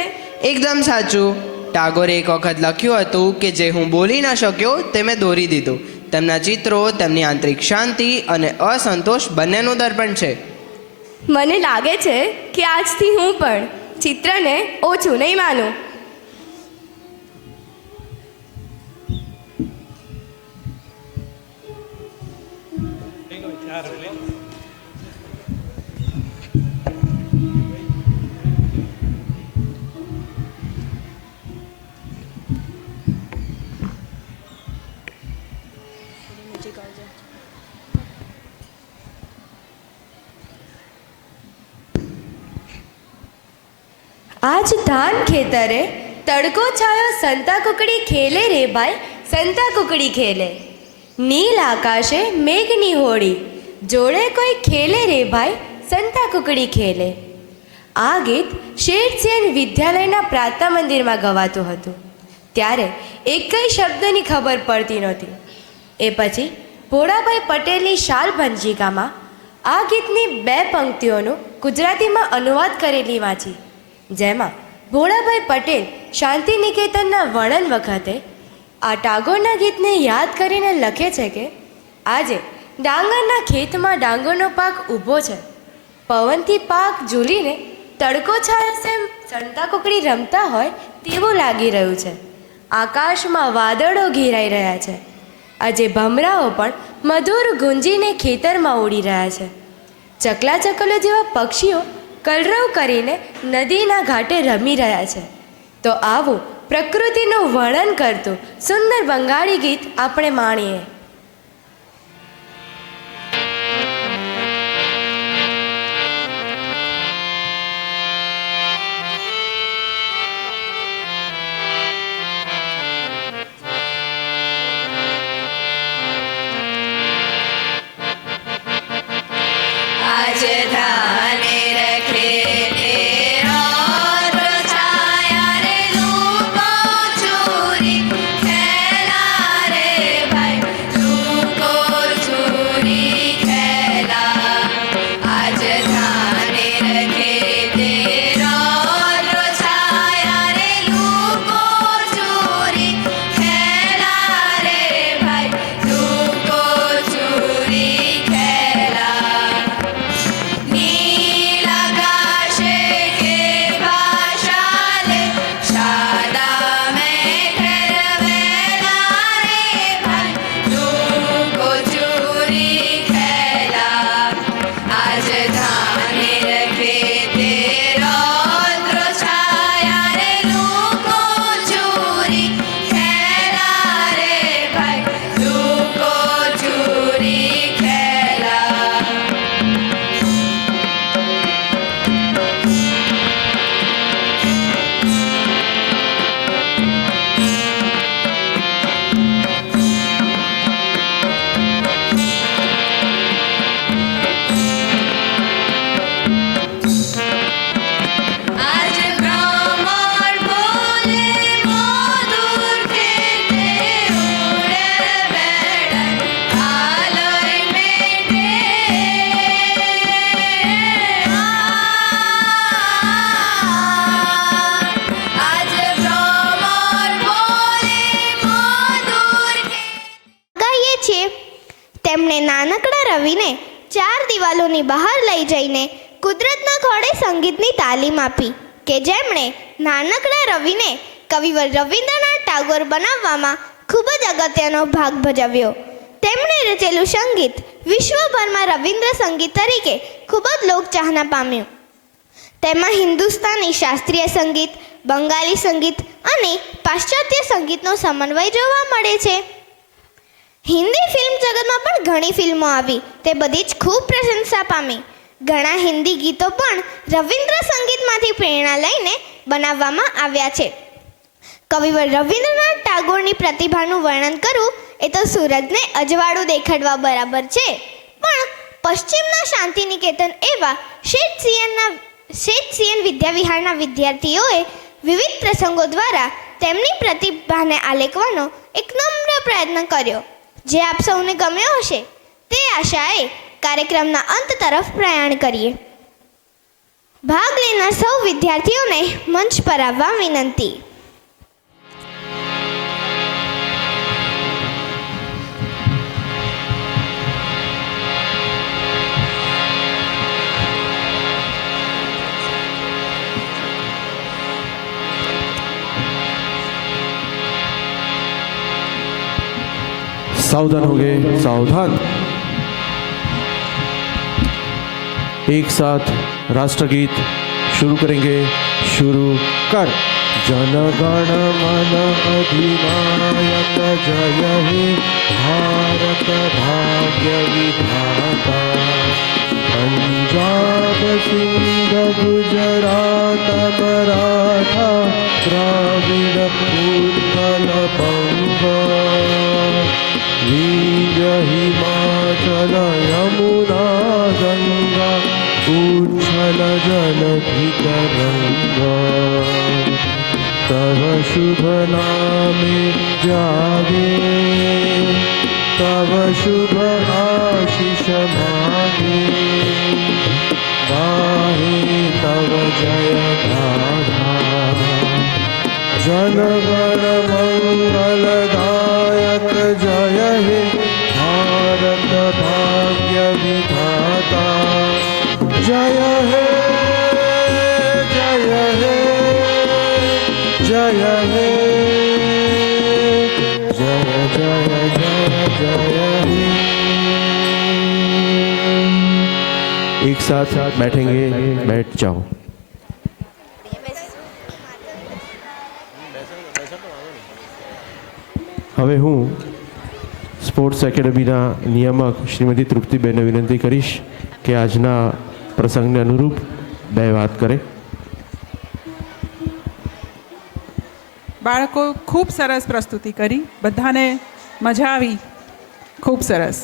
એકદમ સાચું. ટાગોરે એક વખત લખ્યું હતું કે જે હું બોલી ન શક્યો તે મેં દોરી દીધું. તેમના ચિત્રો તેમની આંતરિક શાંતિ અને અસંતોષ બંનેનું દર્પણ છે. મને લાગે છે કે આજથી હું પણ ચિત્રને ઓછું નહીં માનું. આજ ધાન ખેતરે તડકો છાયો સંતા કુકડી ખેલે રે ભાઈ સંતા કુકડી ખેલે. નીલ આકાશે મેઘની હોળી જોડે કોઈ ખેલે રે ભાઈ સંતા કુકડી ખેલે. આ ગીત શેઠસિંહ વિદ્યાલયના પ્રાર્થના મંદિરમાં ગવાતું હતું. ત્યારે એકય શબ્દની ખબર પડતી નહોતી. એ પછી ભોળાભાઈ પટેલની શાલ ભંજિકામાં આ ગીતની 2 પંક્તિઓનું ગુજરાતીમાં અનુવાદ કરેલી વાંચી, જેમાં ભોળાભાઈ પટેલ શાંતિ નિકેતનના વર્ણન વખતે આ ટાગોરના ગીતને યાદ કરીને લખે છે કે આજે ડાંગરના ખેતમાં ડાંગરનો પાક ઊભો છે. પવનથી પાક ઝૂલીને તડકો છાયો સેમ સંતા કુકડી રમતા હોય તેવું લાગી રહ્યું છે. આકાશમાં વાદળો ઘેરાઈ રહ્યા છે. આજે ભમરાઓ પણ મધુર ગુંજીને ખેતરમાં ઉડી રહ્યા છે. ચકલા ચકલો જેવા પક્ષીઓ કલરવ કરીને નદીના ઘાટે રમી રહ્યા છે. તો આવું પ્રકૃતિનું વર્ણન કરતું સુંદર બંગાળી ગીત આપણે માણીએ. તેમણે નાનકડા રવિને 4 દિવાલોની બહાર લઈ જઈને કુદરતના ખોળે સંગીતની તાલીમ આપી કે જેમણે નાનકડા રવિને કવિવર રવિન્દ્રનાથ ટાગોર બનાવવામાં ખૂબ જ અગત્યનો ભાગ ભજવ્યો. તેમણે રચેલું સંગીત વિશ્વભરમાં રવિન્દ્ર સંગીત તરીકે ખૂબ જ લોકચાહના પામ્યું. તેમાં હિન્દુસ્તાની શાસ્ત્રીય સંગીત, બંગાળી સંગીત અને પાશ્ચાત્ય સંગીતનો સમન્વય જોવા મળે છે. હિન્દી ફિલ્મ જગતમાં પણ ઘણી ફિલ્મો આવી, તે બધી જ ખૂબ પ્રશંસા પામી. ઘણા હિન્દી ગીતો પણ રવિન્દ્ર સંગીતમાંથી પ્રેરણા લઈને બનાવવામાં આવ્યા છે. કવિવર રવિન્દ્રનાથ ટાગોરની પ્રતિભાનું વર્ણન કરવું એ તો સૂરજને અજવાળું દેખાડવા બરાબર છે. પણ પશ્ચિમના શાંતિ નિકેતન એવા શેઠ સિયન વિદ્યાવિહારના વિદ્યાર્થીઓએ વિવિધ પ્રસંગો દ્વારા તેમની પ્રતિભાને આલેખવાનો એક નમ્ર પ્રયત્ન કર્યો, જે આપ સૌને ગમ્યો હશે તે આશાએ કાર્યક્રમના અંત તરફ પ્રયાણ કરીએ. ભાગ લેનાર સૌ વિદ્યાર્થીઓને મંચ પર આવવા વિનંતી. सावधान हो गए, सावधान। एक साथ राष्ट्रगीत शुरू करेंगे। शुरू कर। जन गण मन अधिनायक जय हे भारत भाग्य विधाता। पंजाब सिंध गुजरात मराठा द्राविड उत्कल बंग विंध्य हिमाचल यमुना गंगा उच्छल जलधि तरंगा। तव शुभ नामे जागे तव शुभ आशीष मागे। गाहे तव जय गाथा जन गण मंगलदायक जय हे भारत भाग्य विधाता। जय हे जय हे जय हे जय जय जय जय हे। एक साथ बैठेंगे, बैठ जाओ। હવે હું સ્પોર્ટ્સ એકેડમીના નિયામક શ્રીમતી તૃપ્તિબેનને વિનંતી કરીશ કે આજના પ્રસંગને અનુરૂપ બે વાત કરે. બાળકો ખૂબ સરસ પ્રસ્તુતિ કરી, બધાને મજા આવી, ખૂબ સરસ.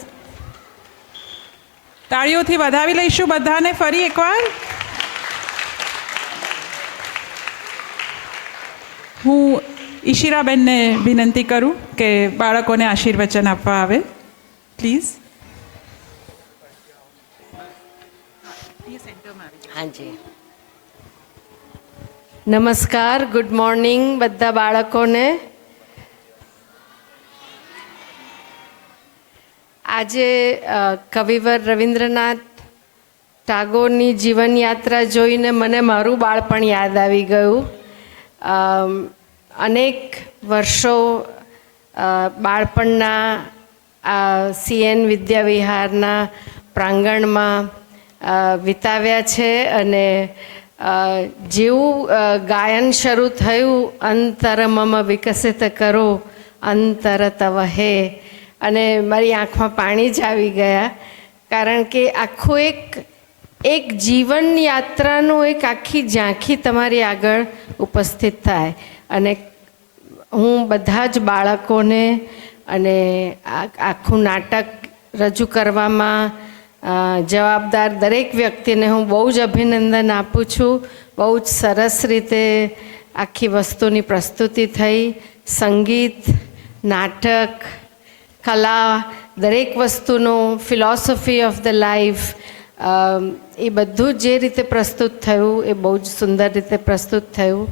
તાળીઓથી વધાવી લઈશું બધાને ફરી એકવાર. હું ઈશિરાબેનને વિનંતી કરું કે બાળકોને આશીર્વચન આપવા આવે, પ્લીઝ. હાજી, નમસ્કાર, ગુડ મોર્નિંગ બધા બાળકોને. આજે કવિવર રવિન્દ્રનાથ ટાગોરની જીવનયાત્રા જોઈને મને મારું બાળપણ યાદ આવી ગયું. અનેક વર્ષો બાળપણના CN વિદ્યાવિહારના પ્રાંગણમાં વિતાવ્યા છે અને જેવું ગાયન શરૂ થયું, અંતર મમ વિકસિત કરો અંતર તવ હે, અને મારી આંખમાં પાણી જ આવી ગયા, કારણ કે આખું એક જીવન યાત્રાનું એક આખી ઝાંખી તમારી આગળ ઉપસ્થિત થાય. અને હું બધા જ બાળકોને અને આખું નાટક રજૂ કરવામાં જવાબદાર દરેક વ્યક્તિને હું બહુ જ અભિનંદન આપું છું. બહુ જ સરસ રીતે આખી વસ્તુની પ્રસ્તુતિ થઈ. સંગીત, નાટક, કલા, દરેક વસ્તુનું ફિલોસોફી ઓફ ધ લાઈફ, એ બધું જે રીતે પ્રસ્તુત થયું એ બહુ જ સુંદર રીતે પ્રસ્તુત થયું.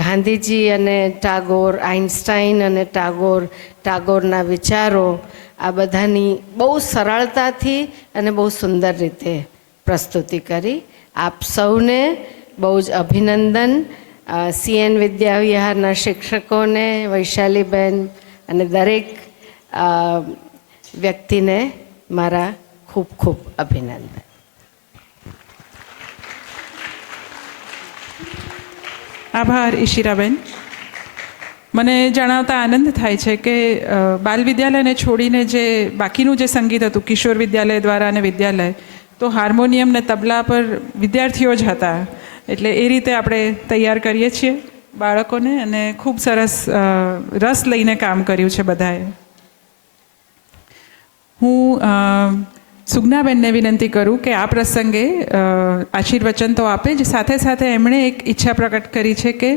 ગાંધીજી અને ટાગોર, આઇન્સ્ટાઈન અને ટાગોરના વિચારો, આ બધાની બહુ સરળતાથી અને બહુ સુંદર રીતે પ્રસ્તુતિ કરી. આપ સૌને બહુ જ અભિનંદન. CN વિદ્યાવિહારના શિક્ષકોને, વૈશાલીબેન અને દરેક વ્યક્તિને મારા ખૂબ ખૂબ અભિનંદન. આભાર ઈશિરાબેન. મને જણાવતા આનંદ થાય છે કે બાલ વિદ્યાલયને છોડીને જે બાકીનું જે સંગીત હતું કિશોર વિદ્યાલય દ્વારા અને વિદ્યાલય, તો હાર્મોનિયમ ને તબલા પર વિદ્યાર્થીઓ જ હતા. એટલે એ રીતે આપણે તૈયાર કરીએ છીએ બાળકોને, અને ખૂબ સરસ રસ લઈને કામ કર્યું છે બધાએ. હું સુગનાબેનને વિનંતી કરું કે આ પ્રસંગે આશીર્વચન તો આપે જ, સાથે સાથે એમણે એક ઈચ્છા પ્રકટ કરી છે કે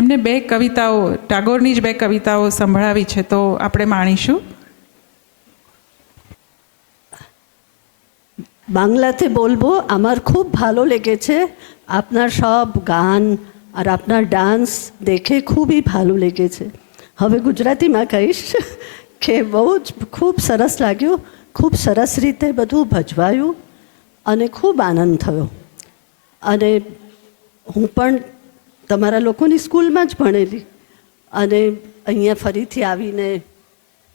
એમને 2 કવિતાઓ, ટાગોરની જ 2 કવિતાઓ સંભળાવી છે, તો આપણે মানিશું. বাংলাতে বলবো, আমার খুব ভালো লেগেছে আপনার সব গান আর আপনার ডান্স দেখে খুবই ভালো লেগেছে. હવે ગુજરાતીમાં કહીશ કે બહુ જ ખૂબ સરસ લાગ્યું, ખૂબ સરસ રીતે બધું ભજવાયું અને ખૂબ આનંદ થયો. અને હું પણ તમારા લોકોની સ્કૂલમાં જ ભણેલી, અને અહીંયા ફરીથી આવીને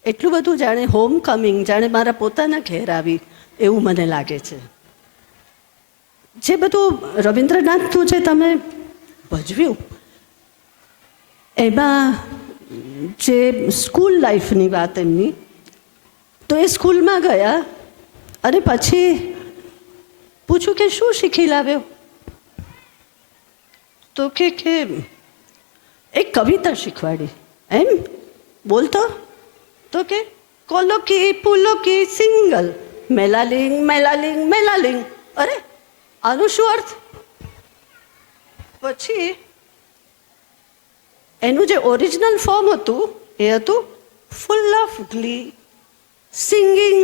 એટલું બધું જાણે હોમ કમિંગ, જાણે મારા પોતાના ઘેર આવી એવું મને લાગે છે. જે બધું રવિન્દ્રનાથનું જે તમે ભજવ્યું એમાં જે સ્કૂલ લાઈફની વાત એમની, તો એ સ્કૂલમાં ગયા અને પછી પૂછ્યું કે શું શીખી લાવ્યો, તો કે એક કવિતા શીખવાડી. એમ બોલતો તો કે કોલોકી પુલોકી સિંગલ મેલાલિંગ મેલાલિંગ મેલાલિંગ. અરે આનું શું અર્થ? પછી એનું જે ઓરિજિનલ ફોર્મ હતું એ હતું ફૂલ ઓફ ગ્લી સિંગિંગ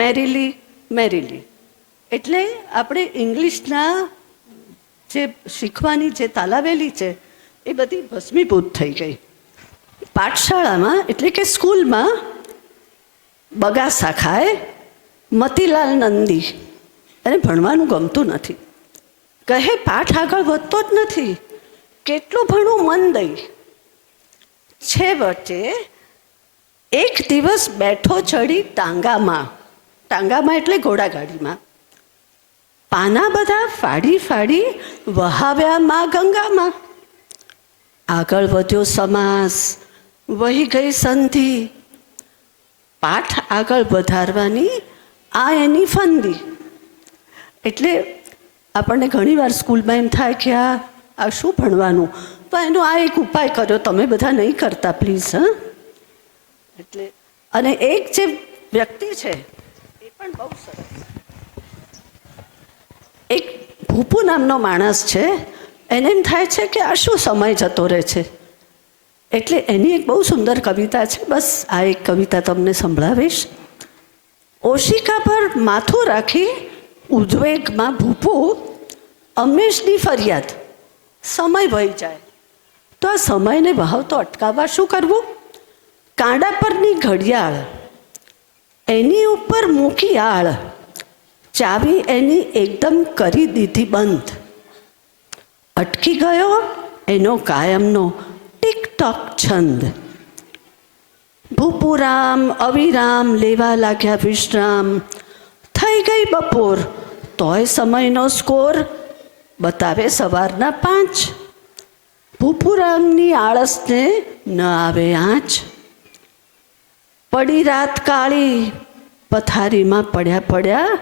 મેરીલી મેરીલી. એટલે આપણે ઇંગ્લિશના જે શીખવાની જે તાલાવેલી છે એ બધી ભસ્મીભૂત થઈ ગઈ. પાઠશાળામાં એટલે કે સ્કૂલમાં બગાસા ખાય મતીલાલ નંદી, એને ભણવાનું ગમતું નથી. કહે પાઠ આગળ વધતો જ નથી, કેટલું ભણવું મન દઈ. છેવટે એક દિવસ બેઠો ચડી ટાંગામાં, ટાંગામાં એટલે ઘોડાગાડીમાં, પાના બધા ફાડી ફાડી વહાવ્યા માં ગંગામાં. આગળ વધ્યો સમાસ, વહી ગઈ સંધિ, પાઠ આગળ વધારવાની આ એની ફંદી. એટલે આપણને ઘણીવાર સ્કૂલમાં એમ થાય કે આ શું ભણવાનું, તો એનો આ એક ઉપાય કર્યો, તમે બધા નહીં કરતા પ્લીઝ. હા, એટલે અને એક જે વ્યક્તિ છે એ પણ બહુ સરસ, એક ભૂપુ નામનો માણસ છે, એને એમ થાય છે કે આ શું સમય જતો રહે છે, એટલે એની એક બહુ સુંદર કવિતા છે. બસ આ એક કવિતા તમને સંભળાવીશ. ઓશિકા પર માથું રાખી ઉદ્વેગમાં ભૂપુ અમેશની ફરિયાદ, સમય વહી જાય તો આ સમયને વહાવતો અટકાવવા શું કરવું? કાંડા પરની ઘડિયાળ એની ઉપર મૂકી આળ, ચાવી એની એકદમ કરી દીધી બંધ. અટકી ગયો એનો કાયમનો ટિકટોક છંદ. ભૂપુરામ અવિરામ લેવા લાગ્યા વિશ્રામ, થઈ ગઈ બપોર તોય સમયનો સ્કોર બતાવે સવારના 5. ભૂપુરામની આળસને ન આવે આંચ, પડી રાત કાળી પથારીમાં પડ્યા પડ્યા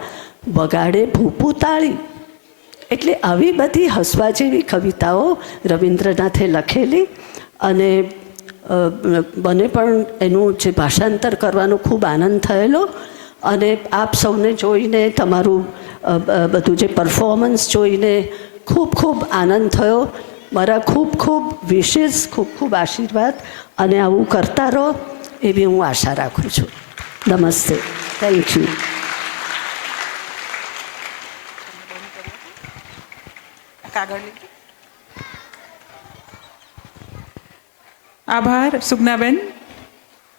વગાડે ભૂપુ તાળી. એટલે આવી બધી હસવા જેવી કવિતાઓ રવિન્દ્રનાથે લખેલી અને મને પણ એનું જે ભાષાંતર કરવાનો ખૂબ આનંદ થયેલો. અને આપ સૌને જોઈને, તમારું બધું જે પરફોર્મન્સ જોઈને ખૂબ ખૂબ આનંદ થયો. મારા ખૂબ ખૂબ વિશેષ, ખૂબ ખૂબ આશીર્વાદ, અને આવું કરતા રહો એવી હું આશા રાખું છું. નમસ્તે, થેન્ક યુ. આભાર સુગનાબેન.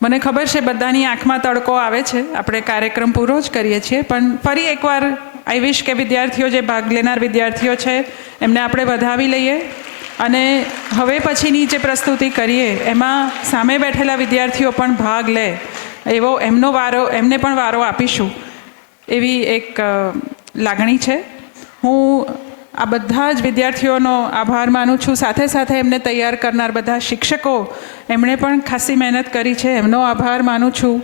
મને ખબર છે બધાની આંખમાં તડકો આવે છે, આપણે કાર્યક્રમ પૂરો જ કરીએ છીએ, પણ ફરી એકવાર આઈ વિશ કે વિદ્યાર્થીઓ, જે ભાગ લેનાર વિદ્યાર્થીઓ છે એમને આપણે વધાવી લઈએ અને હવે પછીની જે પ્રસ્તુતિ કરીએ એમાં સામે બેઠેલા વિદ્યાર્થીઓ પણ ભાગ લે એવો એમને પણ વારો આપીશું એવી એક લાગણી છે. હું આ બધા જ વિદ્યાર્થીઓનો આભાર માનું છું. સાથે સાથે એમને તૈયાર કરનાર બધા શિક્ષકો, એમણે પણ ખાસી મહેનત કરી છે, એમનો આભાર માનું છું.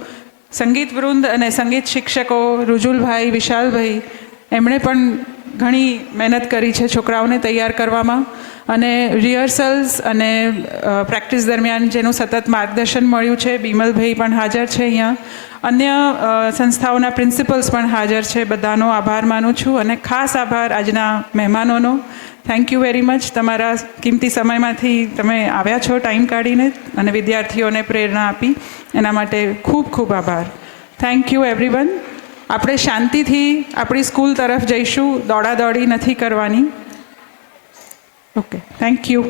સંગીત વૃંદ અને સંગીત શિક્ષકો રુજુલભાઈ, વિશાલભાઈ, એમણે પણ ઘણી મહેનત કરી છે છોકરાઓને તૈયાર કરવામાં. અને રિહર્સલ્સ અને પ્રેક્ટિસ દરમિયાન જેનું સતત માર્ગદર્શન મળ્યું છે, બિમલભાઈ પણ હાજર છે અહીંયા. અન્ય સંસ્થાઓના પ્રિન્સિપલ્સ પણ હાજર છે. બધાનો આભાર માનું છું અને ખાસ આભાર આજના મહેમાનોનો. Thank you very much. તમારા કિંમતી સમયમાંથી તમે આવ્યા છો ટાઈમ કાઢીને અને વિદ્યાર્થીઓને પ્રેરણા આપી, એના માટે ખૂબ ખૂબ આભાર. Thank you everyone. આપણે શાંતિથી આપણી સ્કૂલ તરફ જઈશું, દોડાદોડી નથી કરવાની. Okay, thank you.